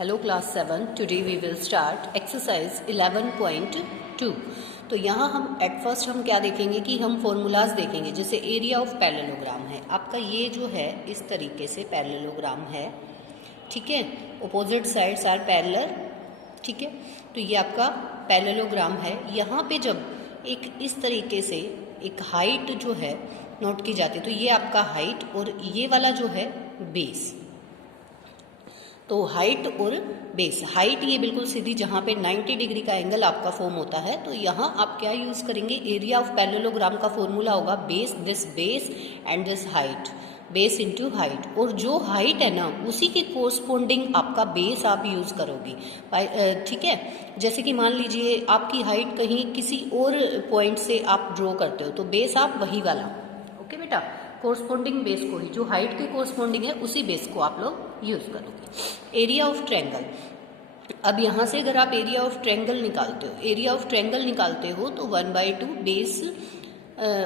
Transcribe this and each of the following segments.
Hello class 7, today we will start exercise 11.2। तो यहाँ हम एट फर्स्ट हम क्या देखेंगे कि हम फॉर्मूलाज देखेंगे। जैसे एरिया ऑफ पैरेललोग्राम है आपका, ये जो है इस तरीके से पैरेललोग्राम है, ठीक है। अपोजिट साइड्स आर पैरेलल, ठीक है। तो ये आपका पैरेललोग्राम है। यहाँ पे जब एक इस तरीके से एक हाइट जो है नोट की जाती है, तो ये आपका हाइट और ये वाला जो है बेस। तो हाइट और बेस, हाइट ये बिल्कुल सीधी जहाँ पे 90 डिग्री का एंगल आपका फॉर्म होता है, तो यहाँ आप क्या यूज़ करेंगे, एरिया ऑफ पैरेललोग्राम का फॉर्मूला होगा base, this base and this height, base into height. और जो हाइट है ना उसी के कोरस्पोंडिंग आपका बेस आप यूज़ करोगे, ठीक है। जैसे कि मान लीजिए आपकी हाइट कहीं किसी और पॉइंट से आप ड्रॉ करते हो, तो बेस आप वही वाला, ओके बेटा, कोरस्पोंडिंग बेस को ही, जो हाइट के कोरस्पोंडिंग है उसी बेस को आप लोग यूज़ करोगे। एरिया ऑफ ट्रायंगल, अब यहाँ से अगर आप एरिया ऑफ ट्रायंगल निकालते हो, एरिया ऑफ ट्रायंगल निकालते हो तो 1/2 बेस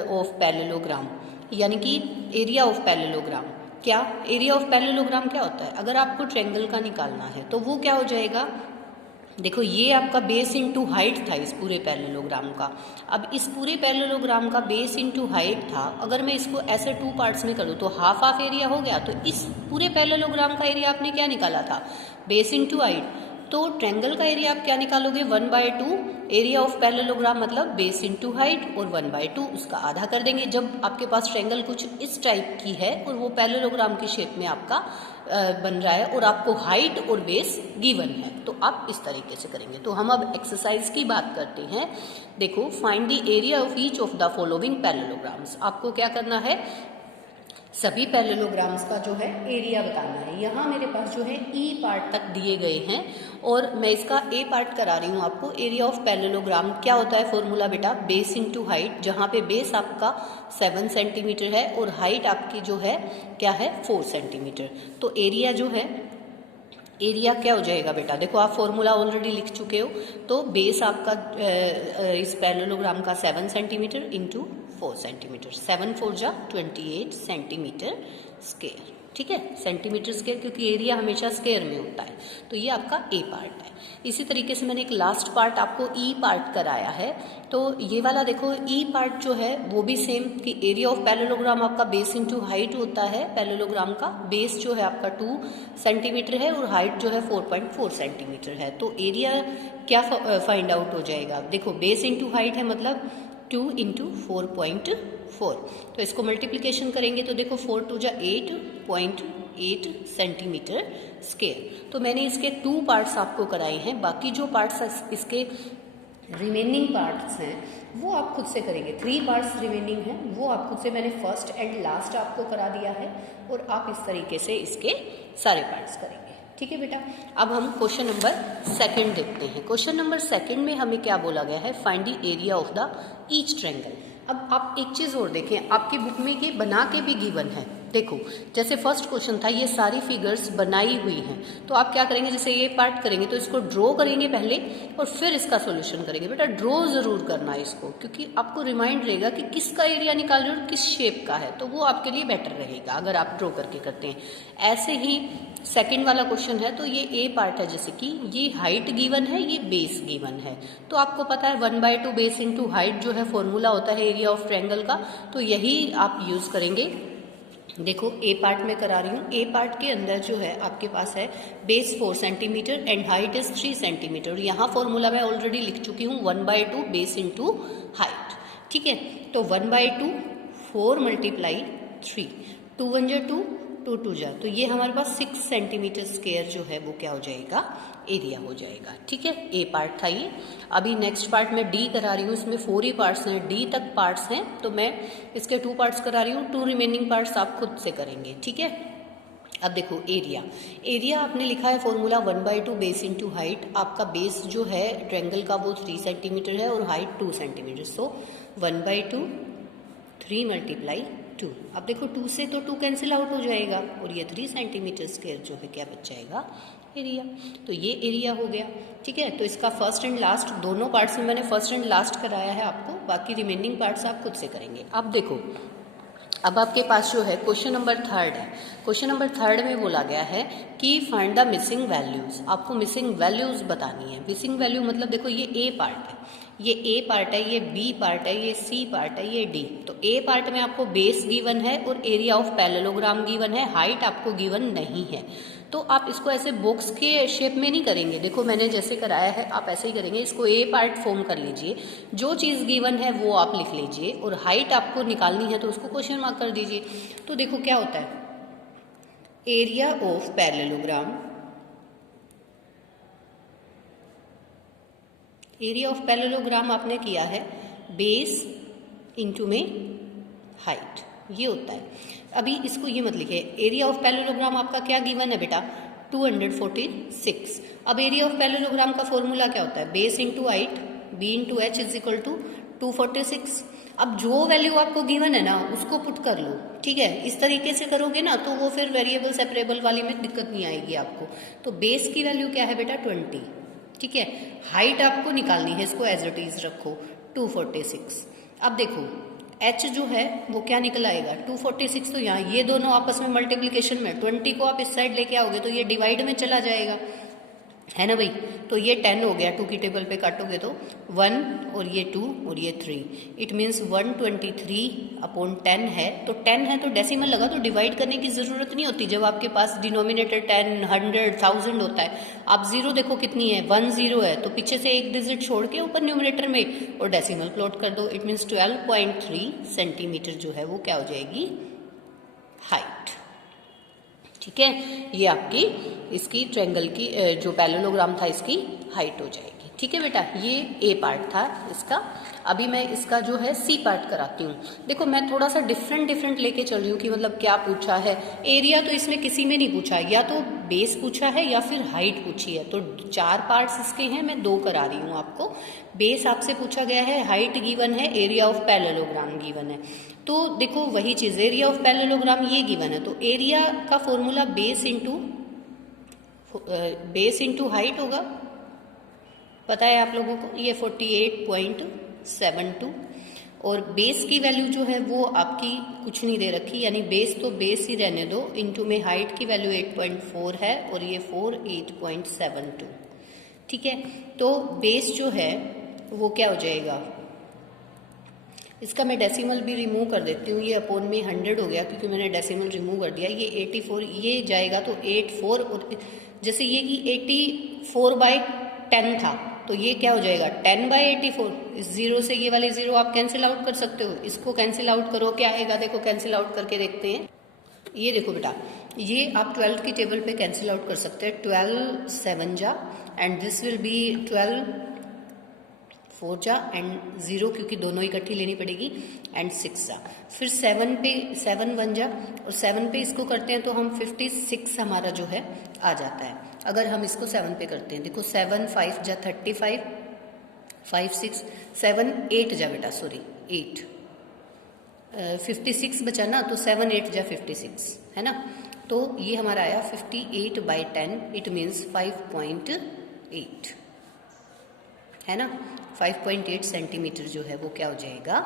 ऑफ पैरेललोग्राम, यानी कि एरिया ऑफ पैरेललोग्राम। क्या एरिया ऑफ पैरेललोग्राम क्या होता है, अगर आपको ट्रायंगल का निकालना है तो वो क्या हो जाएगा, देखो ये आपका बेस इनटू हाइट था इस पूरे पैरेललोग्राम का। अब इस पूरे पैरेललोग्राम का बेस इनटू हाइट था, अगर मैं इसको ऐसे 2 पार्ट्स में करूँ तो हाफ हाफ एरिया हो गया। तो इस पूरे पैरेललोग्राम का एरिया आपने क्या निकाला था, बेस इनटू हाइट। तो ट्रायंगल का एरिया आप क्या निकालोगे, 1/2 एरिया ऑफ पैरेललोग्राम, मतलब बेस इनटू हाइट, और 1/2 उसका आधा कर देंगे। जब आपके पास ट्रायंगल कुछ इस टाइप की है और वो पैरेललोग्राम की शेप में आपका बन रहा है और आपको हाइट और बेस गिवन है, तो आप इस तरीके से करेंगे। तो हम अब एक्सरसाइज की बात करते हैं। देखो, find the area of each of the following parallelograms. आपको क्या करना है, सभी पैरेललोग्राम्स का जो है एरिया बताना है। यहाँ मेरे पास जो है ई पार्ट तक दिए गए हैं और मैं इसका ए पार्ट करा रही हूँ आपको। एरिया ऑफ पैरेललोग्राम क्या होता है, फॉर्मूला बेटा बेस इनटू हाइट, जहाँ पे बेस आपका 7 सेंटीमीटर है और हाइट आपकी जो है क्या है 4 सेंटीमीटर। तो एरिया जो है, एरिया क्या हो जाएगा बेटा, देखो आप फॉर्मूला ऑलरेडी लिख चुके हो। तो बेस आपका इस पैरेललोग्राम का 7 सेंटीमीटर इंटू 4 सेंटीमीटर, 7 4 जा 28 सेंटीमीटर स्क्वायर, ठीक है, सेंटीमीटर स्क्वायर, क्योंकि एरिया हमेशा स्क्वायर में होता है। तो ये आपका ए पार्ट है। इसी तरीके से मैंने एक लास्ट पार्ट आपको ई पार्ट कराया है। तो ये वाला देखो ई पार्ट जो है वो भी सेम, कि एरिया ऑफ पैरेललोग्राम आपका बेस इनटू हाइट होता है। पैरेललोग्राम का बेस जो है आपका 2 सेंटीमीटर है और हाइट जो है 4.4 सेंटीमीटर है। तो एरिया क्या फाइंड आउट हो जाएगा, देखो बेस इनटू हाइट है, मतलब 2 इंटू 4.4। तो इसको मल्टीप्लिकेशन करेंगे तो देखो 4 2 जा 8.8 सेंटीमीटर स्क्वायर। तो मैंने इसके 2 पार्ट्स आपको कराए हैं, बाकी जो पार्ट्स इसके रिमेनिंग पार्ट्स हैं वो आप खुद से करेंगे। 3 पार्ट्स रिमेनिंग हैं, वो आप खुद से, मैंने फर्स्ट एंड लास्ट आपको करा दिया है और आप इस तरीके से इसके सारे पार्ट्स करेंगे, ठीक है बेटा। अब हम क्वेश्चन नंबर 2 देखते हैं। क्वेश्चन नंबर 2 में हमें क्या बोला गया है, find the area of the each triangle. अब आप एक चीज़ और देखें, आपकी बुक में ये बना के भी गिवन है। देखो जैसे फर्स्ट क्वेश्चन था, ये सारी फिगर्स बनाई हुई हैं, तो आप क्या करेंगे, जैसे ये पार्ट करेंगे तो इसको ड्रॉ करेंगे पहले और फिर इसका सॉल्यूशन करेंगे। बेटा ड्रॉ ज़रूर करना है इसको, क्योंकि आपको रिमाइंड रहेगा कि किसका एरिया निकाल रहे हो और किस शेप का है, तो वो आपके लिए बेटर रहेगा अगर आप ड्रॉ करके करते हैं। ऐसे ही सेकंड वाला क्वेश्चन है, तो ये ए पार्ट है, जैसे कि ये हाइट गिवन है, ये बेस गिवन है। तो आपको पता है 1/2 बेस इनटू हाइट जो है फॉर्मूला होता है एरिया ऑफ ट्रायंगल का, तो यही आप यूज़ करेंगे। देखो ए पार्ट में करा रही हूँ। ए पार्ट के अंदर जो है आपके पास है base 4 centimetre and height is 3 centimetre. यहाँ फॉर्मूला मैं ऑलरेडी लिख चुकी हूँ, 1/2 बेस इनटू हाइट, ठीक है। तो 1/2 4 × 3, 2 1 जा 2, 2 2 जा, तो ये हमारे पास 6 सेंटीमीटर स्क्वायर जो है वो क्या हो जाएगा, एरिया हो जाएगा, ठीक है। ए पार्ट था ये। अभी नेक्स्ट पार्ट में डी करा रही हूँ, इसमें 4 ही पार्ट्स हैं, डी तक पार्ट्स हैं, तो मैं इसके 2 पार्ट्स करा रही हूँ, 2 रिमेनिंग पार्ट्स आप खुद से करेंगे, ठीक है। अब देखो एरिया, एरिया आपने लिखा है फॉर्मूला 1/2 बेस इनटू हाइट। आपका बेस जो है ट्रायंगल का वो 3 सेंटीमीटर है और हाइट 2 सेंटीमीटर, सो 1/2 3 × 2। अब देखो 2 से तो 2 कैंसिल आउट हो जाएगा और ये 3 सेंटीमीटर स्क्वायर जो है क्या बच जाएगा, एरिया। तो ये एरिया हो गया, ठीक है। तो इसका फर्स्ट एंड लास्ट दोनों पार्ट्स में मैंने फर्स्ट एंड लास्ट कराया है आपको, बाकी रिमेनिंग पार्ट्स आप खुद से करेंगे। अब देखो अब आपके पास जो है क्वेश्चन नंबर 3 है। क्वेश्चन नंबर 3 में बोला गया है कि फाइंड द मिसिंग वैल्यूज। आपको मिसिंग वैल्यूज बतानी है। मिसिंग वैल्यू मतलब देखो ये ए पार्ट है, ये ए पार्ट है, ये बी पार्ट है, ये सी पार्ट है, ये डी। तो ए पार्ट में आपको बेस गिवन है और एरिया ऑफ पैरेललोग्राम गिवन है, हाइट आपको गिवन नहीं है। तो आप इसको ऐसे बॉक्स के शेप में नहीं करेंगे, देखो मैंने जैसे कराया है आप ऐसे ही करेंगे। इसको ए पार्ट फॉर्म कर लीजिए, जो चीज़ गिवन है वो आप लिख लीजिए और हाइट आपको निकालनी है तो उसको क्वेश्चन मार्क कर दीजिए। तो देखो क्या होता है, area of parallelogram, area of parallelogram आपने किया है बेस इंटू में हाइट, ये होता है। अभी इसको ये मत लिखे, एरिया ऑफ पैरेललोग्राम आपका क्या गिवन है बेटा, 246। अब एरिया ऑफ पैरेललोग्राम का फॉर्मूला क्या होता है, base into height, B into H is equal to 246। अब जो वैल्यू आपको गिवन है ना उसको पुट कर लो, ठीक है। इस तरीके से करोगे ना तो वो फिर वेरिएबल सेपरेबल वाली में दिक्कत नहीं आएगी आपको। तो बेस की वैल्यू क्या है बेटा 20, ठीक है। हाइट आपको निकालनी है, इसको एज इट इज रखो 246। अब देखो h जो है वो क्या निकल आएगा 246, तो यहाँ ये दोनों आपस में मल्टीप्लिकेशन में 20 को आप इस साइड लेके आओगे तो ये डिवाइड में चला जाएगा, है ना भाई। तो ये 10 हो गया, 2 की टेबल पे काटोगे तो 1 और ये 2 और ये 3, इट मीन्स 123/10 है। तो 10 है तो डेसिमल लगा तो डिवाइड करने की ज़रूरत नहीं होती। जब आपके पास डिनोमिनेटर 10, 100, 1000 होता है, आप जीरो देखो कितनी है 1 0 है, तो पीछे से एक डिजिट छोड़ के ऊपर न्यूमिनेटर में और डेसिमल प्लॉट कर दो। इट मीन्स 12.3 सेंटीमीटर जो है वो क्या हो जाएगी हाइट, ठीक है। ये आपकी इसकी ट्रायंगल की जो पैरेललोग्राम था इसकी हाइट हो जाएगी, ठीक है बेटा। ये ए पार्ट था इसका। अभी मैं इसका जो है सी पार्ट कराती हूँ। देखो मैं थोड़ा सा डिफरेंट लेके चल रही हूँ कि मतलब क्या पूछा है। एरिया तो इसमें किसी ने नहीं पूछा, या तो बेस पूछा है या फिर हाइट पूछी है। तो 4 पार्ट्स इसके हैं, मैं 2 करा रही हूँ आपको। बेस आपसे पूछा गया है, हाइट गिवन है, एरिया ऑफ पैरेललोग्राम गिवन है। तो देखो वही चीज़, एरिया ऑफ पैरेललोग्राम ये गिवन है, तो एरिया का फॉर्मूला बेस इंटू हाइट होगा, पता है आप लोगों को, ये 48.72। और बेस की वैल्यू जो है वो आपकी कुछ नहीं दे रखी, यानी बेस तो बेस ही रहने दो, इंटू में हाइट की वैल्यू 8.4 है और ये 48.72, ठीक है। तो बेस जो है वो क्या हो जाएगा, इसका मैं डेसिमल भी रिमूव कर देती हूँ, ये अपॉन में 100 हो गया क्योंकि मैंने डेसिमल रिमूव कर दिया। ये 84 ये जाएगा तो 84, और जैसे ये कि 84/10 था तो ये क्या हो जाएगा 10/84। इस जीरो से ये वाले जीरो आप कैंसिल आउट कर सकते हो, इसको कैंसिल आउट करो क्या आएगा, देखो कैंसिल आउट करके देखते हैं। ये देखो बेटा, ये आप 12 की टेबल पे कैंसिल आउट कर सकते हैं, 12 7 जा एंड दिस विल बी 12 4 जा एंड 0 क्योंकि दोनों इकट्ठी लेनी पड़ेगी एंड 6 जा, फिर 7 पे 7 1 जा और 7 पे इसको करते हैं तो हम 56 हमारा जो है आ जाता है। अगर हम इसको 7 पे करते हैं, देखो 7 5 जा 35, 5 6 7 8 जा बेटा, सॉरी 8, 56 बचा ना, तो 7 8 जा 56 है ना। तो ये हमारा आया 58/10, इट मीन्स 5.8 है ना। 5.8 सेंटीमीटर जो है वो क्या हो जाएगा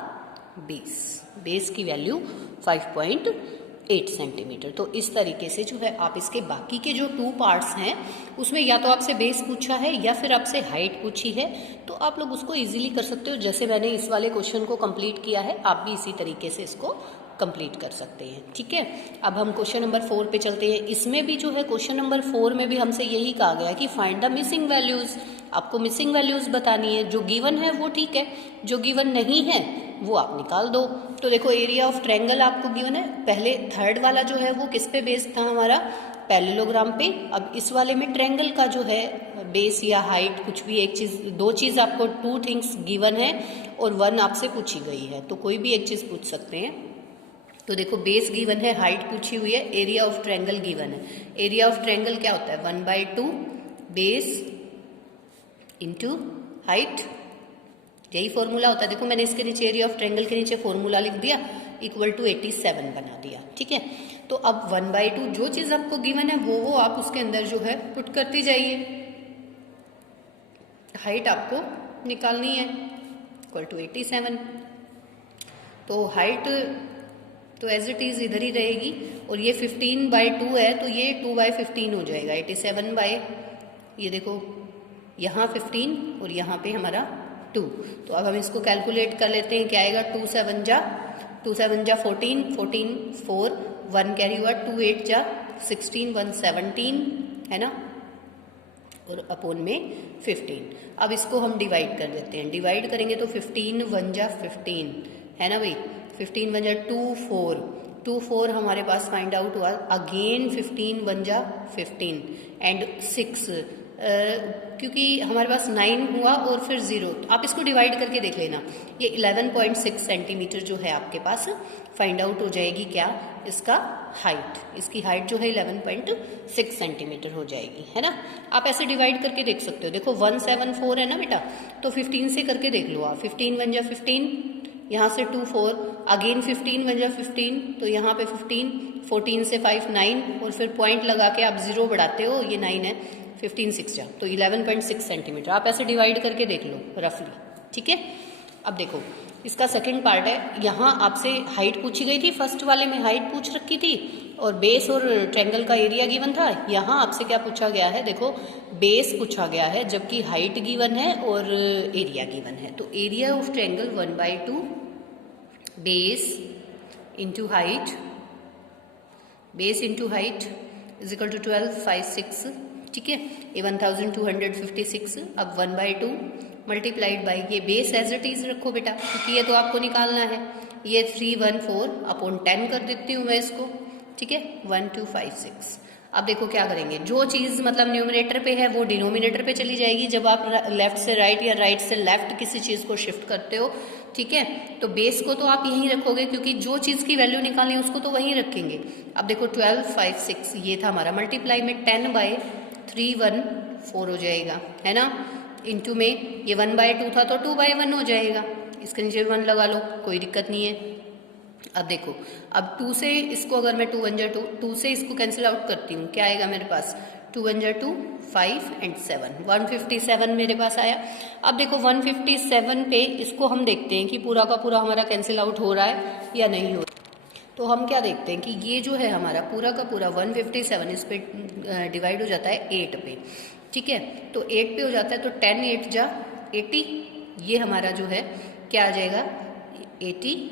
बेस की वैल्यू 5.8 सेंटीमीटर। तो इस तरीके से जो है आप इसके बाकी के जो 2 पार्ट्स हैं उसमें या तो आपसे बेस पूछा है या फिर आपसे हाइट पूछी है, तो आप लोग उसको इजीली कर सकते हो। जैसे मैंने इस वाले क्वेश्चन को कंप्लीट किया है, आप भी इसी तरीके से इसको कंप्लीट कर सकते हैं, ठीक है। अब हम क्वेश्चन नंबर 4 पे चलते हैं। इसमें भी जो है क्वेश्चन नंबर 4 में भी हमसे यही कहा गया कि फाइंड द मिसिंग वैल्यूज। आपको मिसिंग वैल्यूज बतानी है, जो गिवन है वो ठीक है, जो गिवन नहीं है वो आप निकाल दो। तो देखो एरिया ऑफ ट्रायंगल आपको गिवन है, पहले थर्ड वाला जो है वो किस पे बेस्ड था हमारा पैरेललोग्राम पे। अब इस वाले में ट्रायंगल का जो है बेस या हाइट कुछ भी एक चीज, 2 चीज आपको 2 थिंग्स गिवन है और 1 आपसे पूछी गई है, तो कोई भी एक चीज पूछ सकते हैं। तो देखो बेस गिवन है, हाइट पूछी हुई है, एरिया ऑफ ट्रायंगल गिवन है। एरिया ऑफ ट्रायंगल क्या होता है 1/2 बेस इंटू हाइट, यही फॉर्मूला होता है। देखो मैंने इसके नीचे एरिया ऑफ ट्रायंगल के नीचे फॉर्मूला लिख दिया, इक्वल टू 87 बना दिया, ठीक है। तो अब 1/2 जो चीज आपको गिवन है वो आप उसके अंदर जो है पुट करती जाइए। हाइट आपको निकालनी है, इक्वल टू 87। तो हाइट तो एज इट इज़ इधर ही रहेगी। और ये 15/2 है तो ये 2/15 हो जाएगा। 87 बाय, ये देखो यहाँ 15 और यहाँ पे हमारा 2। तो अब हम इसको कैलकुलेट कर लेते हैं, क्या आएगा, 2 7 जा 14, 14 4 1 कैरी हुआ, 2 8 जा 16, 1 17 है ना, और अपॉन में 15। अब इसको हम डिवाइड कर देते हैं। डिवाइड करेंगे तो 15 1 जा 15 है ना भाई, 15 1 जा 2 4 हमारे पास फाइंड आउट हुआ। अगेन 15 1 जा 15 एंड 6 क्योंकि हमारे पास 9 हुआ और फिर 0, तो आप इसको डिवाइड करके देख लेना। ये 11.6 सेंटीमीटर जो है आपके पास फाइंड आउट हो जाएगी। क्या इसका हाइट, इसकी हाइट जो है 11.6 सेंटीमीटर हो जाएगी, है ना। आप ऐसे डिवाइड करके देख सकते हो। देखो 174 है ना बेटा, तो 15 से करके देख लो आप। 15 1 जा 15, यहाँ से 2 4, अगेन 15 1 जा 15, तो यहाँ पे 15, 14 से 5 9, और फिर पॉइंट लगा के आप 0 बढ़ाते हो, ये 9 है, 15 6 जा, तो 11.6 सेंटीमीटर। आप ऐसे डिवाइड करके देख लो रफली, ठीक है। अब देखो इसका सेकंड पार्ट है। यहाँ आपसे हाइट पूछी गई थी, फर्स्ट वाले में हाइट पूछ रखी थी और बेस और ट्रायंगल का एरिया गिवन था। यहाँ आपसे क्या पूछा गया है, देखो बेस पूछा गया है जबकि हाइट गिवन है और एरिया गिवन है। तो area of triangle 1/2 base into height, base into height is equal to 12 5 6, ठीक है। ये 1256। अब 1/2 मल्टीप्लाइड बाई ये बेस एज इट इज रखो बेटा, क्योंकि ये तो आपको निकालना है। ये 314 अपॉन 10 कर देती हूँ मैं इसको, ठीक है, 1256। अब देखो क्या करेंगे, जो चीज़ मतलब न्यूमरेटर पे है वो डिनोमिनेटर पे चली जाएगी जब आप लेफ्ट से राइट या राइट से लेफ्ट किसी चीज़ को शिफ्ट करते हो, ठीक है। तो बेस को तो आप यहीं रखोगे क्योंकि जो चीज़ की वैल्यू निकालनी है उसको तो वहीं रखेंगे। अब देखो 12 5 6 ये था हमारा, मल्टीप्लाई में 10/314 हो जाएगा, है ना। इंटू में ये 1/2 था तो 2/1 हो जाएगा, इसके नीचे 1 लगा लो, कोई दिक्कत नहीं है। अब देखो, अब 2 से इसको अगर मैं 2 1 जा 2 से इसको कैंसिल आउट करती हूँ, क्या आएगा मेरे पास, 2 1 जा 2 5 एंड 7, 157 मेरे पास आया। अब देखो 157 पे इसको हम देखते हैं कि पूरा का पूरा हमारा कैंसिल आउट हो रहा है या नहीं हो रहा। तो हम क्या देखते हैं कि ये जो है हमारा पूरा का पूरा 157 इस पे डिवाइड हो जाता है 8 पे, ठीक है। तो 8 पे हो जाता है तो 10 8 जा 80, ये हमारा जो है क्या आ जाएगा, 80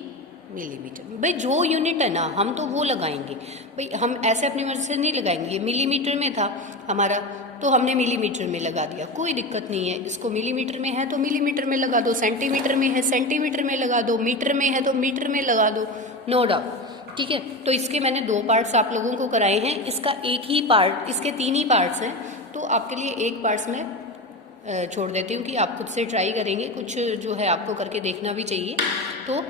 मिलीमीटर। भाई जो यूनिट है ना हम तो वो लगाएंगे, भाई हम ऐसे अपनी मर्जी से नहीं लगाएंगे। ये मिलीमीटर में था हमारा तो हमने मिलीमीटर में लगा दिया, कोई दिक्कत नहीं है। इसको मिलीमीटर में है तो मिलीमीटर में लगा दो, सेंटीमीटर में है सेंटीमीटर में लगा दो, मीटर में है तो मीटर में लगा दो, नो डाउट, ठीक है। तो इसके मैंने 2 पार्ट्स आप लोगों को कराए हैं, इसका एक ही पार्ट, इसके 3 ही पार्ट्स हैं, तो आपके लिए एक पार्ट्स में छोड़ देती हूँ कि आप खुद से ट्राई करेंगे, कुछ जो है आपको करके देखना भी चाहिए। तो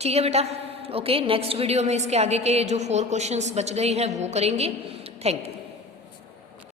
ठीक है बेटा, ओके। नेक्स्ट वीडियो में इसके आगे के जो 4 क्वेश्चंस बच गए हैं वो करेंगे। Thank you.